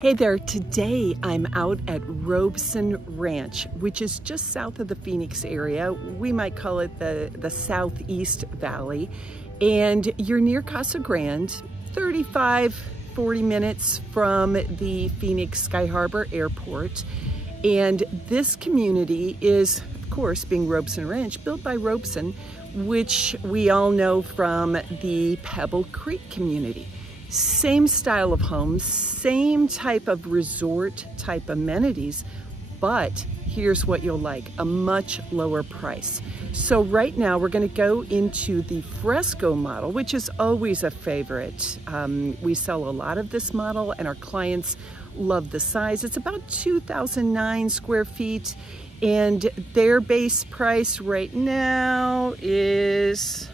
Hey there, today I'm out at Robson Ranch, which is just south of the Phoenix area. We might call it the Southeast Valley. And you're near Casa Grande, 40 minutes from the Phoenix Sky Harbor Airport. And this community is, of course, being Robson Ranch, built by Robson, which we all know from the Pebble Creek community. Same style of homes, same type of resort type amenities, but here's what you'll like, a much lower price. So right now we're gonna go into the Fresco model, which is always a favorite. We sell a lot of this model and our clients love the size. It's about 2,009 square feet and their base price right now is,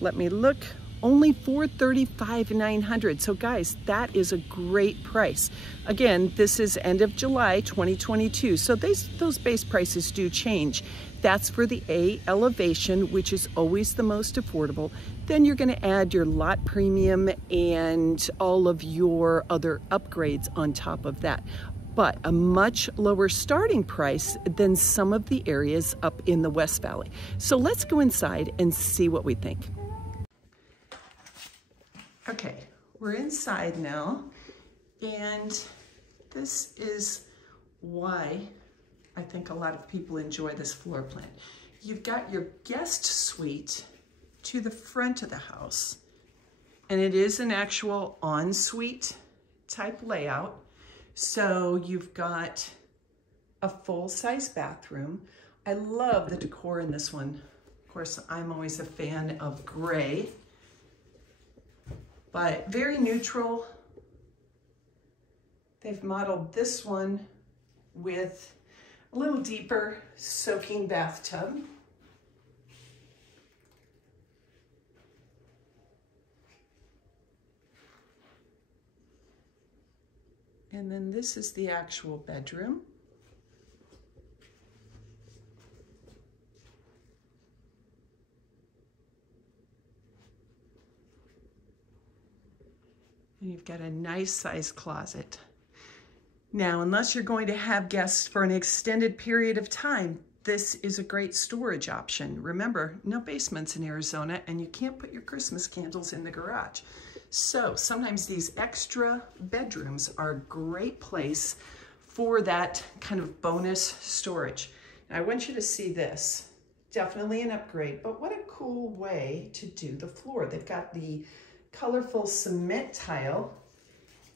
let me look, only $435,900. So guys, that is a great price. Again, this is end of July 2022, so those base prices do change. That's for the A elevation, which is always the most affordable. Then you're gonna add your lot premium and all of your other upgrades on top of that. But a much lower starting price than some of the areas up in the West Valley. So let's go inside and see what we think. Okay, we're inside now, and this is why I think a lot of people enjoy this floor plan. You've got your guest suite to the front of the house, and it is an actual ensuite type layout. So you've got a full-size bathroom. I love the decor in this one. Of course, I'm always a fan of gray, but very neutral. They've modeled this one with a little deeper soaking bathtub. And then this is the actual bedroom. And you've got a nice sized closet. Now, unless you're going to have guests for an extended period of time, this is a great storage option. Remember, no basements in Arizona, and you can't put your Christmas candles in the garage. So sometimes these extra bedrooms are a great place for that kind of bonus storage. Now, I want you to see this. Definitely an upgrade, but what a cool way to do the floor. They've got the colorful cement tile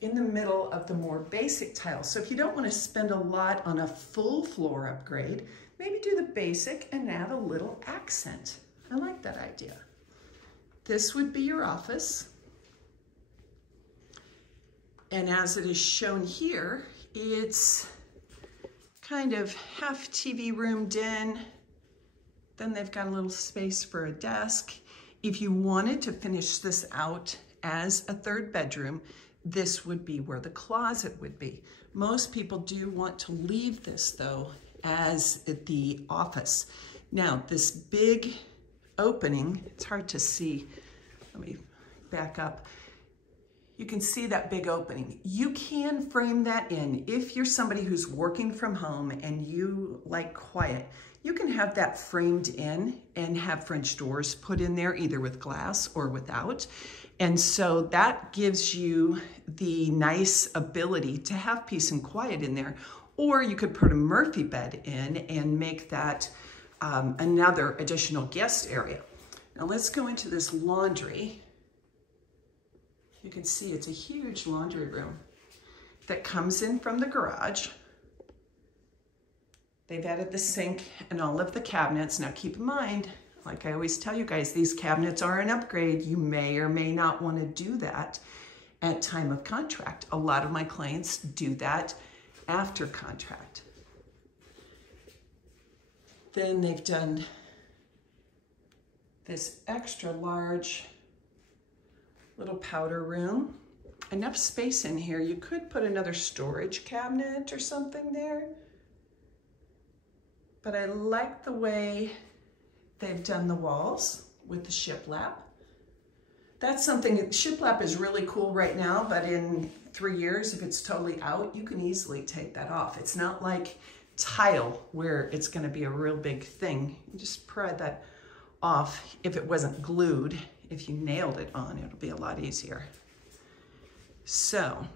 in the middle of the more basic tile. So if you don't want to spend a lot on a full floor upgrade, maybe do the basic and add a little accent. I like that idea. This would be your office. And as it is shown here, it's kind of half TV room den. Then they've got a little space for a desk. If you wanted to finish this out as a third bedroom, this would be where the closet would be. Most people do want to leave this though as the office. Now this big opening, it's hard to see. Let me back up. You can see that big opening. You can frame that in. If you're somebody who's working from home and you like quiet, you can have that framed in and have French doors put in there, either with glass or without. And so that gives you the nice ability to have peace and quiet in there. Or you could put a Murphy bed in and make that another additional guest area. Now let's go into this laundry. You can see it's a huge laundry room that comes in from the garage. They've added the sink and all of the cabinets. Now keep in mind, like I always tell you guys, these cabinets are an upgrade. You may or may not want to do that at time of contract. A lot of my clients do that after contract. Then they've done this extra large little powder room. Enough space in here. You could put another storage cabinet or something there. But I like the way they've done the walls with the shiplap. That's something, shiplap is really cool right now, but in 3 years, if it's totally out, you can easily take that off. It's not like tile where it's gonna be a real big thing. You just pry that off. If it wasn't glued, if you nailed it on, it'll be a lot easier. So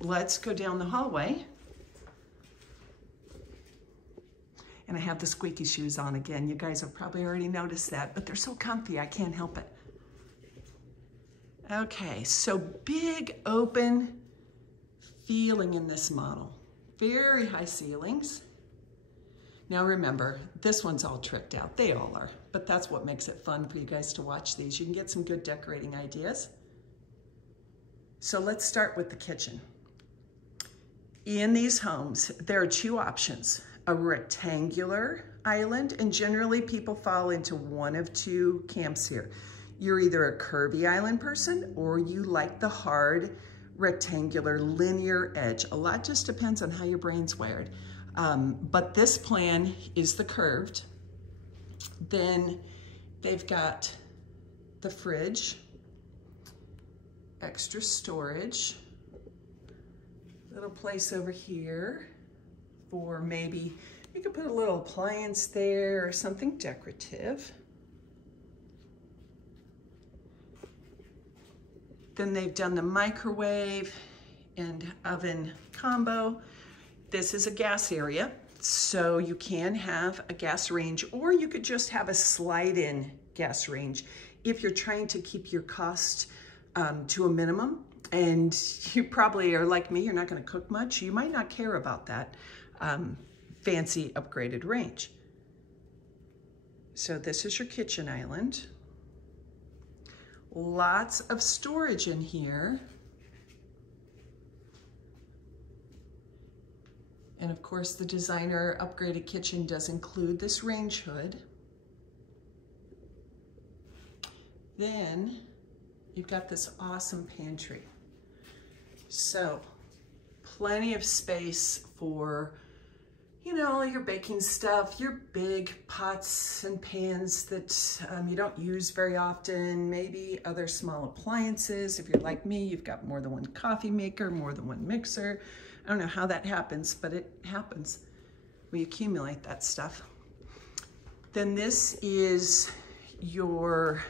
let's go down the hallway. And I have the squeaky shoes on again. You guys have probably already noticed that, but they're so comfy, I can't help it. Okay, so big open feeling in this model. Very high ceilings. Now remember, this one's all tricked out. They all are, but that's what makes it fun for you guys to watch these. You can get some good decorating ideas. So let's start with the kitchen. In these homes, there are 2 options, a rectangular island, and generally people fall into one of 2 camps here. You're either a curvy island person or you like the hard, rectangular, linear edge. A lot just depends on how your brain's wired. But this plan is the curved. Then they've got the fridge, extra storage, little place over here for maybe, you could put a little appliance there or something decorative. Then they've done the microwave and oven combo. This is a gas area, so you can have a gas range, or you could just have a slide-in gas range if you're trying to keep your cost to a minimum. And you probably are like me, you're not gonna cook much. You might not care about that fancy upgraded range. So this is your kitchen island. Lots of storage in here. And of course, the designer upgraded kitchen does include this range hood. Then you've got this awesome pantry. So plenty of space for, you know, your baking stuff, your big pots and pans that you don't use very often, maybe other small appliances. If you're like me, you've got more than one coffee maker, more than one mixer. I don't know how that happens, but it happens. We accumulate that stuff. Then this is your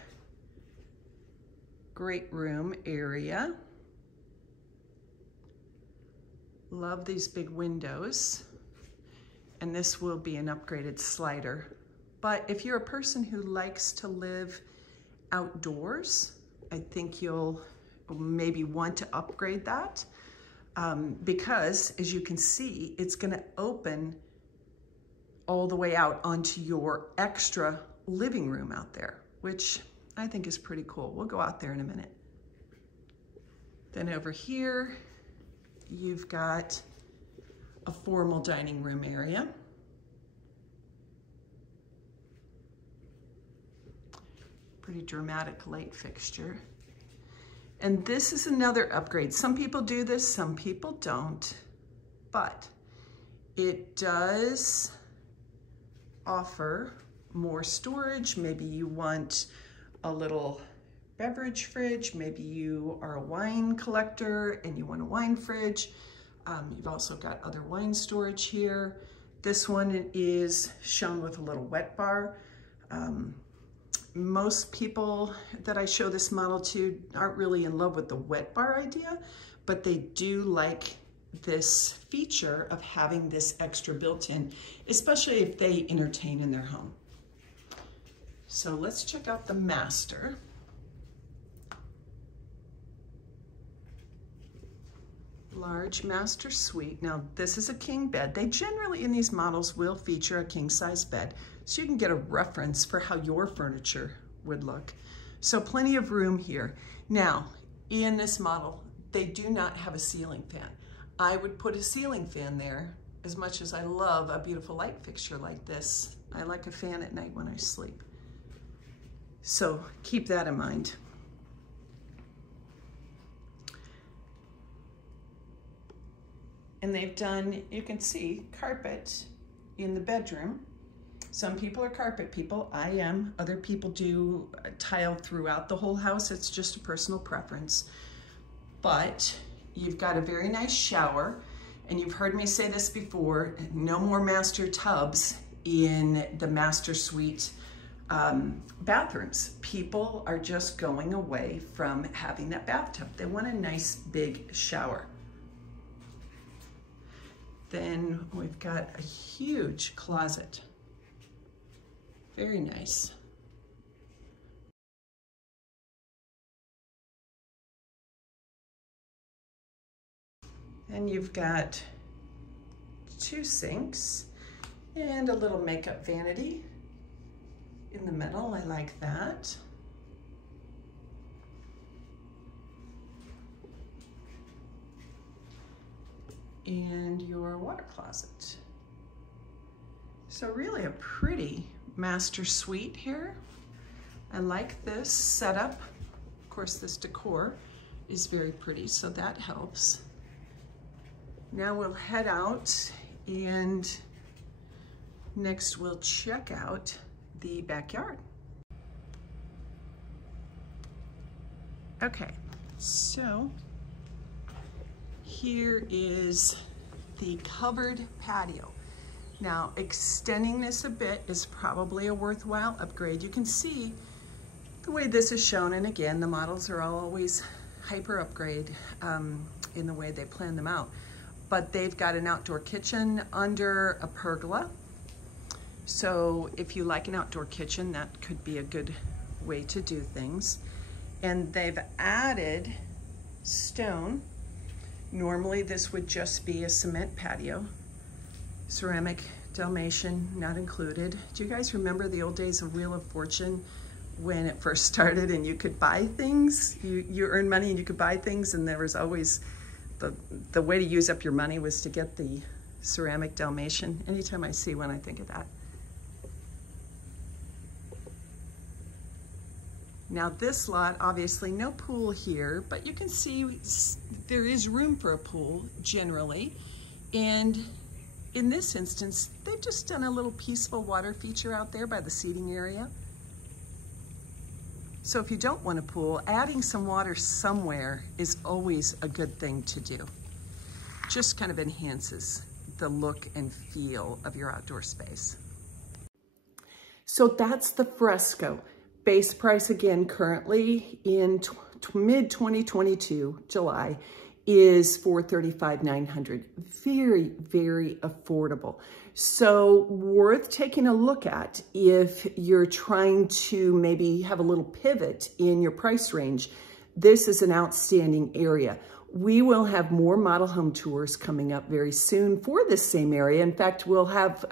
great room area. Love these big windows. And this will be an upgraded slider. But if you're a person who likes to live outdoors, I think you'll maybe want to upgrade that because, as you can see, it's gonna open all the way out onto your extra living room out there, which I think is pretty cool. We'll go out there in a minute. Then over here, you've got a formal dining room area. Pretty dramatic light fixture. And this is another upgrade. Some people do this, some people don't, but it does offer more storage. Maybe you want a little beverage fridge. Maybe you are a wine collector and you want a wine fridge. You've also got other wine storage here. This one is shown with a little wet bar. Most people that I show this model to aren't really in love with the wet bar idea, but they do like this feature of having this extra built-in, especially if they entertain in their home. So let's check out the master. Large master suite. Now this is a king bed. They generally in these models will feature a king size bed, so you can get a reference for how your furniture would look. So plenty of room here. Now in this model, they do not have a ceiling fan. I would put a ceiling fan there. As much as I love a beautiful light fixture like this, I like a fan at night when I sleep. So keep that in mind. And they've done, you can see, carpet in the bedroom. Some people are carpet people. I am. Other people do tile throughout the whole house. It's just a personal preference. But you've got a very nice shower, and you've heard me say this before, no more master tubs in the master suite bathrooms. People are just going away from having that bathtub. They want a nice big shower. Then we've got a huge closet. Very nice. And you've got 2 sinks and a little makeup vanity in the middle. I like that. And your water closet. So really a pretty master suite here. I like this setup. Of course, this decor is very pretty, so that helps. Now we'll head out, and next we'll check out the backyard. Okay, so here is the covered patio. Now, extending this a bit is probably a worthwhile upgrade. You can see the way this is shown, and again, the models are always hyper upgrade in the way they plan them out. But they've got an outdoor kitchen under a pergola. So if you like an outdoor kitchen, that could be a good way to do things. And they've added stone. Normally this would just be a cement patio. Ceramic Dalmatian not included. Do you guys remember the old days of Wheel of Fortune when it first started and you could buy things? You earned money and you could buy things, and there was always the way to use up your money was to get the ceramic Dalmatian. Anytime I see one, I think of that. Now this lot, obviously no pool here, but you can see there is room for a pool generally. And in this instance, they've just done a little peaceful water feature out there by the seating area. So if you don't want a pool, adding some water somewhere is always a good thing to do. Just kind of enhances the look and feel of your outdoor space. So that's the Fresco. Base price again currently in mid-2022, July, is $435,900. Very, very affordable. So worth taking a look at if you're trying to maybe have a little pivot in your price range. This is an outstanding area. We will have more model home tours coming up very soon for this same area. In fact, we'll have,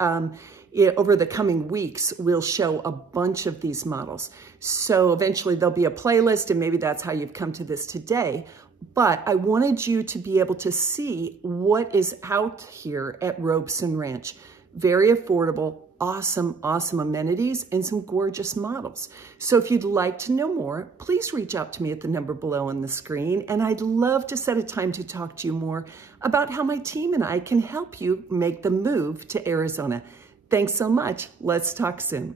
over the coming weeks, we'll show a bunch of these models. So eventually there'll be a playlist, and maybe that's how you've come to this today. But I wanted you to be able to see what is out here at Robson Ranch. Very affordable, awesome, awesome amenities, and some gorgeous models. So if you'd like to know more, please reach out to me at the number below on the screen, and I'd love to set a time to talk to you more about how my team and I can help you make the move to Arizona. Thanks so much. Let's talk soon.